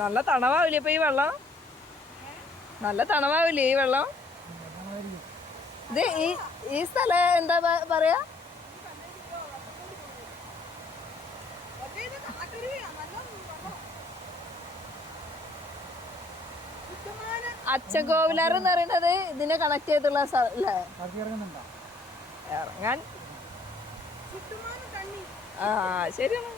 നല്ല തണവാവില്ലേ ഇപ്പൊ ഈ വെള്ളം? നല്ല തണവാവില്ലേ ഈ വെള്ളം? ഇത് ഈ സ്ഥലം എന്താ പറയാ? അച്ചൻകോവിലാർ എന്ന് പറയുന്നത് ഇതിനെ കണക്ട് ചെയ്തുള്ള സ്ഥലല്ലേ? ഇറങ്ങാൻ ആ ശരിയാണ്.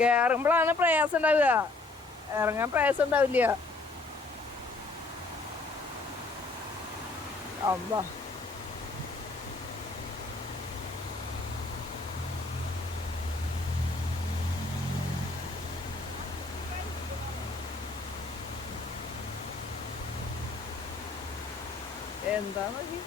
കേറുമ്പോഴാണ് പ്രയാസം ഉണ്ടാവുക, ഇറങ്ങാൻ പ്രയാസം ഉണ്ടാവില്ല. അമ്പാ എന്താ നോക്കി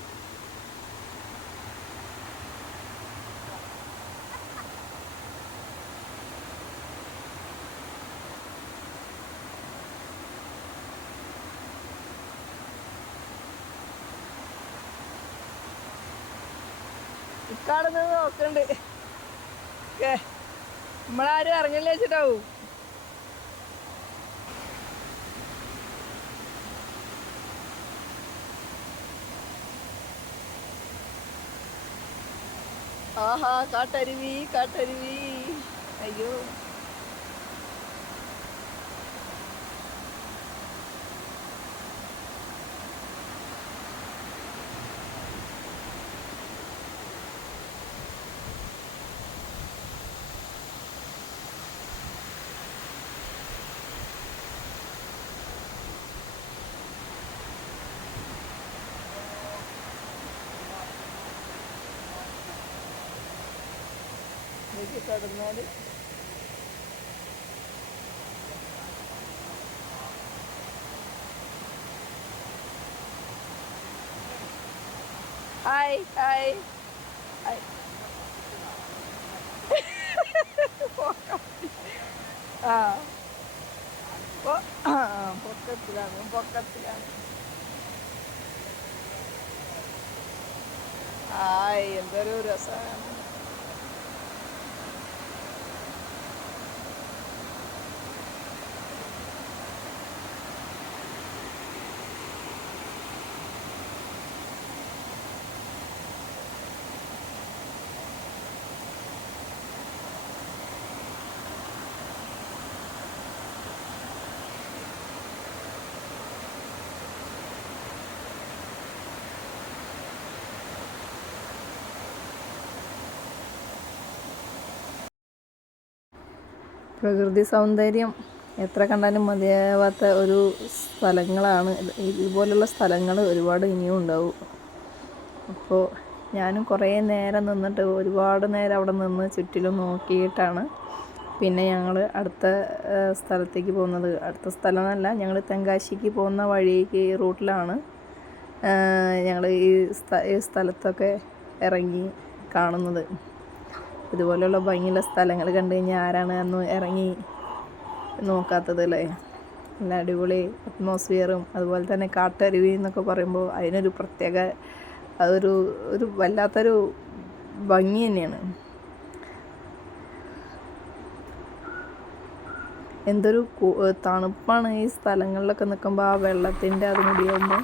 ഇക്കാടുന്നത് നോക്കണ്ട്. നമ്മളാരും ഇറങ്ങില്ല വെച്ചിട്ടാവും. ആഹാ കാട്ടരുവി കാട്ടരുവി. അയ്യോ കടന്നാല് ഹായ് ഹായ് ഹായ്. ആ പൊക്കത്തിലാണ് പൊക്കത്തിലാണ്. ഹായ് എന്തൊരു രസമാണ്. പ്രകൃതി സൗന്ദര്യം എത്ര കണ്ടാലും മതിയാവാത്ത ഒരു സ്ഥലങ്ങളാണ്. ഇതുപോലുള്ള സ്ഥലങ്ങൾ ഒരുപാട് ഇനിയും ഉണ്ടാവും. അപ്പോൾ ഞാനും കുറേ നേരം നിന്നിട്ട് ഒരുപാട് നേരം അവിടെ നിന്ന് ചുറ്റിലും നോക്കിയിട്ടാണ് പിന്നെ ഞങ്ങൾ അടുത്ത സ്ഥലത്തേക്ക് പോകുന്നത്. അടുത്ത സ്ഥലമല്ല, ഞങ്ങൾ തെങ്കാശിക്ക് പോകുന്ന വഴിക്ക് റൂട്ടിലാണ് ഞങ്ങൾ ഈ സ്ഥലത്തൊക്കെ ഇറങ്ങി കാണുന്നത്. ഇതുപോലെയുള്ള ഭംഗിയുള്ള സ്ഥലങ്ങൾ കണ്ടു കഴിഞ്ഞാൽ ആരാണ് അന്ന് ഇറങ്ങി നോക്കാത്തത് അല്ലേ? നല്ല അടിപൊളി അറ്റ്മോസ്ഫിയറും അതുപോലെ തന്നെ കാട്ടരുവി എന്നൊക്കെ പറയുമ്പോൾ അതിനൊരു പ്രത്യേക ഒരു വല്ലാത്തൊരു ഭംഗി തന്നെയാണ്. എന്തൊരു തണുപ്പാണ് ഈ സ്ഥലങ്ങളിലൊക്കെ നിൽക്കുമ്പോൾ, ആ വെള്ളത്തിൻ്റെ അത് മുടിയാകുമ്പോൾ.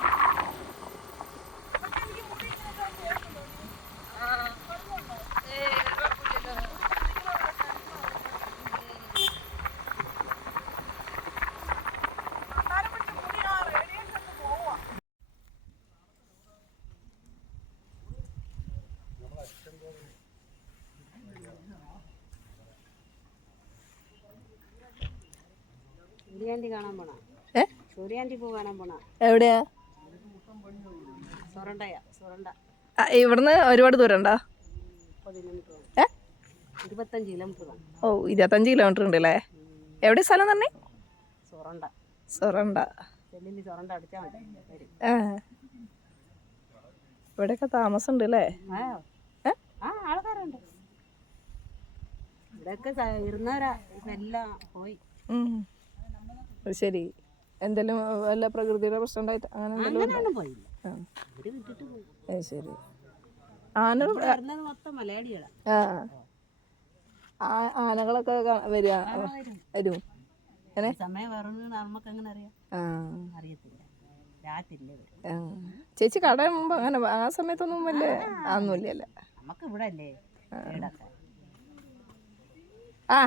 എവിടെയാ? ഇവിടുന്ന് ഒരുപാട് ദൂരം ഉണ്ടോ? 25 കിലോമീറ്റർ ഉണ്ട് അല്ലേ? എവിടെ സ്ഥലം തന്നെ? സൊറണ്ട. ഇവിടെയൊക്കെ താമസം ഉണ്ട് അല്ലേ? ഇവിടെയൊക്കെ ഇരുന്നവരാ എല്ലാം പോയി. അത് ശരി. എന്തെങ്കിലും വല്ല പ്രകൃതിയുടെ പ്രശ്നം ഉണ്ടായിട്ട് അങ്ങനെ അങ്ങനെയൊന്നും പോയില്ല. ആ ഇവര് വിട്ടിട്ട് പോയി. അത് ശരി. ആന വരുന്നത് മൊത്തം മലയാളികളാ. ആനകളൊക്കെ വരിക വരും. സമയം പറഞ്ഞു നമുക്ക് എങ്ങനെ അറിയാം? അറിയത്തില്ല. രാത്തില്ലേ വരും. ചേച്ചി കട മുമ്പ് അങ്ങനെ ആ സമയത്തൊന്നും വലിയ ഒന്നുമില്ലല്ലോ. നമുക്ക് ഇവിടെ അല്ലേ വീടൊക്കെ. ആ